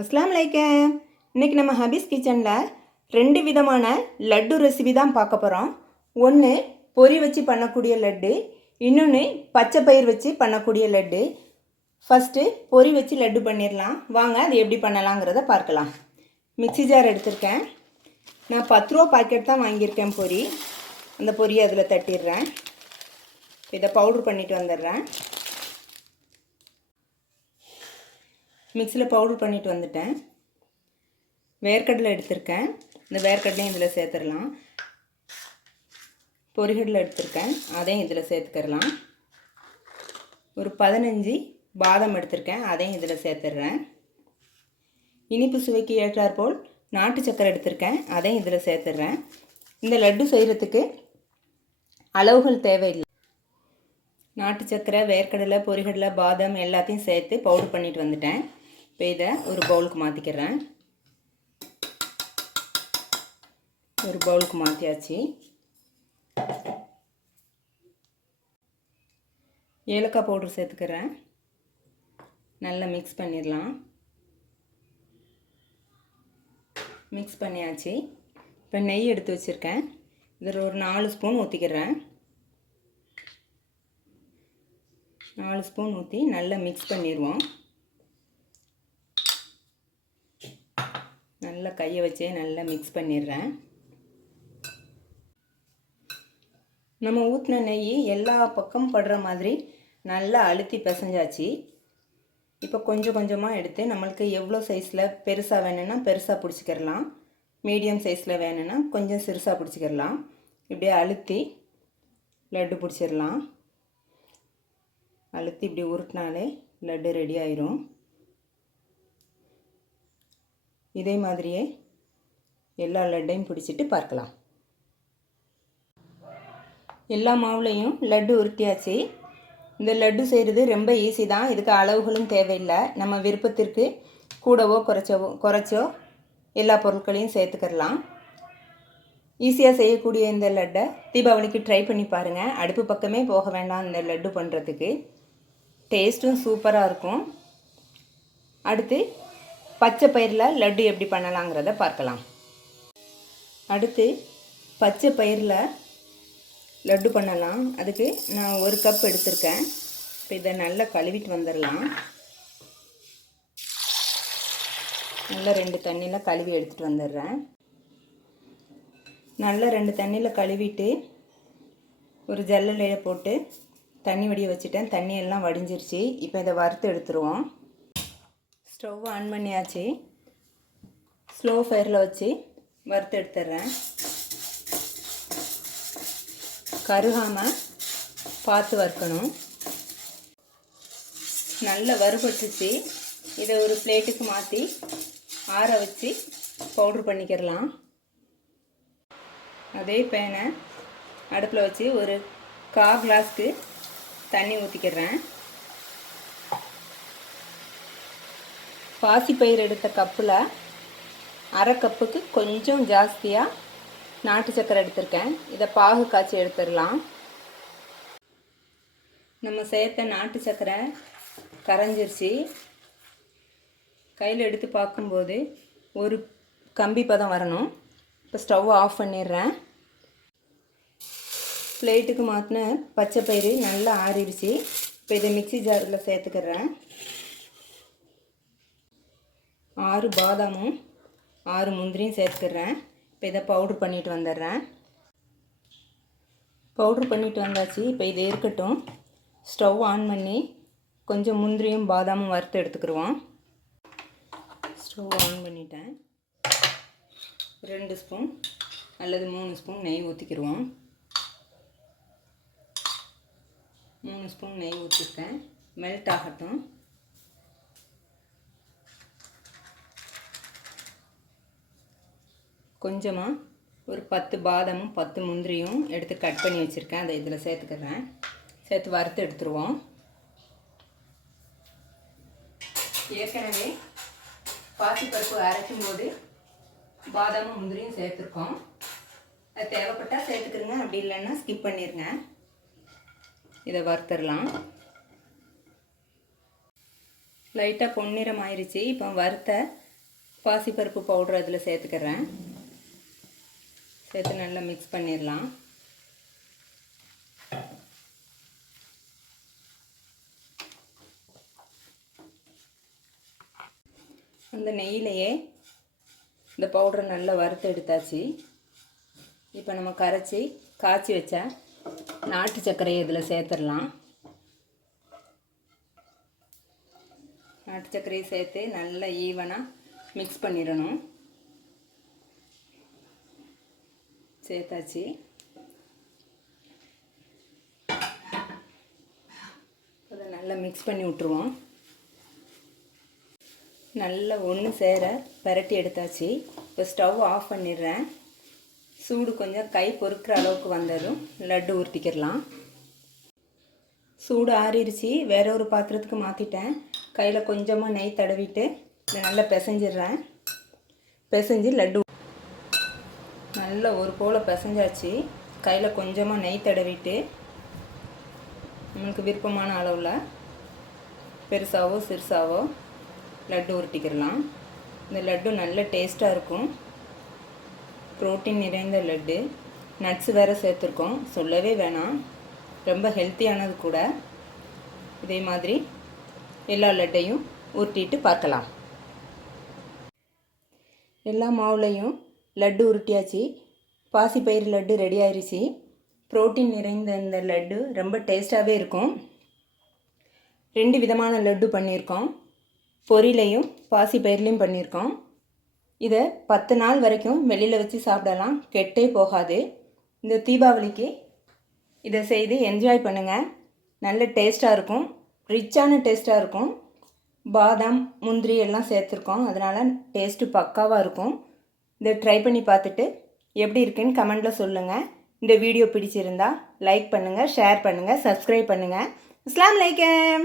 அஸ்லாம் லைக்க இன்னைக்கு நம்ம ஹபீஸ் கிச்சனில் ரெண்டு விதமான லட்டு ரெசிபி தான் பார்க்க போகிறோம் ஒன்று பொரி வச்சு பண்ணக்கூடிய லட்டு இன்னொன்று பச்சை பயிர் வச்சு பண்ணக்கூடிய லட்டு. ஃபஸ்ட்டு பொரி வச்சு லட்டு பண்ணிடலாம். வாங்க அது எப்படி பண்ணலாங்கிறத பார்க்கலாம். மிக்ஸி ஜார் எடுத்திருக்கேன். நான் பத்து ரூபா பாக்கெட் தான் வாங்கியிருக்கேன் பொரி. அந்த பொரியை அதில் தட்டிடுறேன். இதை பவுட்ரு பண்ணிட்டு வந்துடுறேன். மிக்சியில் பவுடர் பண்ணிட்டு வந்துட்டேன். வேர்க்கடலை எடுத்திருக்கேன். இந்த வேர்க்கடலையும் இதில் சேர்த்துடலாம். பொரிகடலை எடுத்திருக்கேன். அதையும் இதில் சேர்த்துக்கிறலாம். ஒரு பதினஞ்சு பாதம் எடுத்திருக்கேன். அதையும் இதில் சேர்த்துடுறேன். இனிப்பு சுவைக்கு ஏற்றாற்போல் நாட்டு சக்கரை எடுத்திருக்கேன். அதையும் இதில் சேர்த்துடுறேன். இந்த லட்டு செய்கிறதுக்கு அளவுகள் தேவையில்லை. நாட்டு சக்கரை வேர்க்கடலை பொரிகடலை பாதாம் எல்லாத்தையும் சேர்த்து பவுடர் பண்ணிட்டு வந்துட்டேன். இப்போ இதை ஒரு பவுலுக்கு மாற்றிக்கிறேன் ஒரு பவுலுக்கு மாற்றியாச்சு ஏலக்காய் பவுடர் சேர்த்துக்கிறேன். நல்லா மிக்ஸ் பண்ணிடலாம். மிக்ஸ் பண்ணியாச்சு. இப்போ நெய் எடுத்து வச்சுருக்கேன். இதில் ஒரு நாலு ஸ்பூன் ஊற்றிக்கிறேன் நாலு ஸ்பூன் ஊற்றி நல்லா மிக்ஸ் பண்ணிடுவோம். நல்லா கையை வச்சே நல்லா மிக்ஸ் பண்ணிடுறேன். நம்ம ஊற்றின நெய் எல்லா பக்கம் படுற மாதிரி நல்லா அழுத்தி பிசைஞ்சாச்சு. இப்போ கொஞ்சம் கொஞ்சமாக எடுத்து நம்மளுக்கு எவ்வளோ சைஸில் பெருசாக வேணும்னா பெருசாக பிடிச்சிக்கிறலாம் மீடியம் சைஸில் வேணும்னா கொஞ்சம் சிறுசாக பிடிச்சிக்கிறலாம் இப்படியே அழுத்தி லட்டு பிடிச்சிடலாம். அழுத்தி இப்படி உருட்டினாலே லட்டு ரெடி ஆயிரும். இதே மாதிரியே எல்லா லட்டையும் பிடிச்சிட்டு பார்க்கலாம். எல்லா மாவுலையும் லட்டு உருட்டியாச்சு. இந்த லட்டு செய்கிறது ரொம்ப ஈஸி தான். இதுக்கு அளவுகளும் தேவையில்லை. நம்ம விருப்பத்திற்கு கூடவோ குறைச்சவோ குறைச்சோ எல்லா பொருட்களையும் சேர்த்துக்கிறலாம். ஈஸியாக செய்யக்கூடிய இந்த லட்டை தீபாவளிக்கு ட்ரை பண்ணி பாருங்கள் அடுப்பு பக்கமே போக வேண்டாம் இந்த லட்டு பண்ணுறதுக்கு டேஸ்ட்டும் சூப்பராக இருக்கும். அடுத்து பச்சை பயிரில் லட்டு எப்படி பண்ணலாங்கிறத பார்க்கலாம். அடுத்து பச்சை பயிரில் லட்டு பண்ணலாம். அதுக்கு நான் ஒரு கப் எடுத்திருக்கேன். இப்போ இதை நல்லா கழுவிட்டு வந்துடலாம். நல்லா ரெண்டு தண்ணியில் கழுவி எடுத்துகிட்டு வந்துடுறேன். நல்லா ரெண்டு தண்ணியில் கழுவிட்டு ஒரு ஜல்லலையை போட்டு தண்ணி வடிய வச்சுட்டேன். தண்ணியெல்லாம் வடிஞ்சிருச்சு. இப்போ இதை வறுத்து எடுத்துருவோம். ஸ்டவ் ஆன் பண்ணியாச்சு. ஸ்லோ ஃபயரில் வச்சு வறுத்து எடுத்துடுறேன். கருகாமல் பார்த்து வறுக்கணும். நல்ல வறுபட்டுச்சு. இதை ஒரு பிளேட்டுக்கு மாற்றி ஆற வச்சு பவுட்ரு பண்ணிக்கிறலாம் அதே பேனை அடுப்பில் வச்சு ஒரு கா கிளாஸ்க்கு தண்ணி ஊற்றிக்கிறேன் பாசிப்பயிர் எடுத்த கப்பில் அரை கப்புக்கு கொஞ்சம் ஜாஸ்தியாக நாட்டு சக்கரை எடுத்திருக்கேன். இதை பாகு காய்ச்சி எடுத்துடலாம். நம்ம சேர்த்த நாட்டு சக்கரை கரைஞ்சிருச்சு. கையில் எடுத்து பார்க்கும்போது ஒரு கம்பி பதம் வரணும். இப்போ ஸ்டவ் ஆஃப் பண்ணிடுறேன். பிளேட்டுக்கு மாற்றின பச்சை பயிறு நல்லா ஆறிடுச்சு. இப்போ இதை மிக்சி ஜாரில் சேர்த்துக்கிறேன். ஆறு பாதாமும் ஆறு முந்திரியும் சேர்த்துடுறேன். இப்போ இதை பவுட்ரு பண்ணிட்டு வந்துடுறேன். பவுட்ரு பண்ணிட்டு வந்தாச்சு. இப்போ இது இருக்கட்டும். ஸ்டவ் ஆன் பண்ணி கொஞ்சம் முந்திரியும் பாதாமும் வறுத்து எடுத்துக்கிடுவோம். ஸ்டவ் ஆன் பண்ணிட்டேன். ரெண்டு ஸ்பூன் அல்லது மூணு ஸ்பூன் நெய் ஊற்றிக்கிடுவோம் மூணு ஸ்பூன் நெய் ஊற்றிருக்கேன் மெல்ட் ஆகட்டும். கொஞ்சமாக ஒரு பத்து பாதமும் பத்து முந்திரியும் எடுத்து கட் பண்ணி வச்சுருக்கேன். அதை இதில் சேர்த்துக்கிறேன். சேர்த்து வறுத்து எடுத்துருவோம். ஏற்கனவே பாசிப்பருப்பு அரைக்கும் போது பாதாமும் முந்திரியும் சேர்த்துருக்கோம். அது தேவைப்பட்டால் சேர்த்துக்கிறங்க அப்படி இல்லைன்னா ஸ்கிப் பண்ணிடுங்க இதை வறுத்துடலாம். லைட்டாக பொன்னிறம் ஆயிடுச்சு இப்போ வறுத்த பாசிப்பருப்பு பவுடர் அதில் சேர்த்துக்கிறேன். சேர்த்து நல்லா மிக்ஸ் பண்ணிடலாம் அந்த நெய்யிலையே இந்த பவுடரை நல்லா வறுத்து எடுத்தாச்சு. இப்போ நம்ம கரைச்சி காய்ச்சி வச்ச நாட்டு சர்க்கரையை இதில் சேர்த்துடலாம் நாட்டு சர்க்கரையை சேர்த்து நல்லா ஈவனாக மிக்ஸ் பண்ணிடணும் சேர்த்தாச்சு அதை நல்லா மிக்ஸ் பண்ணி விட்ருவோம் நல்லா ஒன்று சேர பரட்டி எடுத்தாச்சு இப்போ ஸ்டவ் ஆஃப் பண்ணிடுறேன் சூடு கொஞ்சம் கை பொறுக்கிற அளவுக்கு வந்ததும் லட்டு உருட்டிக்கிடலாம் சூடு ஆறிடுச்சு வேற ஒரு பாத்திரத்துக்கு மாற்றிட்டேன் கையில் கொஞ்சமாக நெய் தடவிட்டு இதை நல்லா பிசைஞ்சிடுறேன் பிசைஞ்சு லட்டு நல்லா ஒரு போல் பிசைஞ்சாச்சு. கையில் கொஞ்சமாக நெய் தடவிட்டு நம்மளுக்கு விருப்பமான அளவில் பெருசாகவோ சிறுசாவோ லட்டு உருட்டிக்கிடலாம். இந்த லட்டு நல்ல டேஸ்ட்டாக இருக்கும். ப்ரோட்டீன் நிறைந்த லட்டு. நட்ஸ் வேறு சேர்த்துருக்கோம். சொல்லவே வேணாம். ரொம்ப ஹெல்த்தியானது கூட. இதே மாதிரி எல்லா லட்டையும் உருட்டிட்டு பார்க்கலாம். எல்லா மாவுலையும் லட்டு உருட்டியாச்சு. பாசிப்பயிறு லட்டு ரெடி ஆயிடுச்சு ப்ரோட்டீன் நிறைந்த இந்த லட்டு ரொம்ப டேஸ்ட்டாகவே இருக்கும். ரெண்டு விதமான லட்டு பண்ணியிருக்கோம். பொரியிலையும் பாசிப்பயிர்லேயும் பண்ணியிருக்கோம். இதை பத்து நாள் வரைக்கும் வெளியில் வச்சு சாப்பிடலாம். கெட்டே போகாது. இந்த தீபாவளிக்கு இதை செய்து என்ஜாய் பண்ணுங்கள் நல்ல டேஸ்ட்டாக இருக்கும். ரிச்சான டேஸ்ட்டாக இருக்கும். பாதாம் முந்திரி எல்லாம் சேர்த்துருக்கோம். அதனால் டேஸ்ட்டு பக்காவாக இருக்கும். இதை ட்ரை பண்ணி பார்த்துட்டு எப்படி இருக்குன்னு கமெண்டில் சொல்லுங்கள் இந்த வீடியோ பிடிச்சிருந்தா லைக் பண்ணுங்கள் ஷேர் பண்ணுங்கள் சப்ஸ்கிரைப் பண்ணுங்கள் இஸ்லாம் வலைக்கம்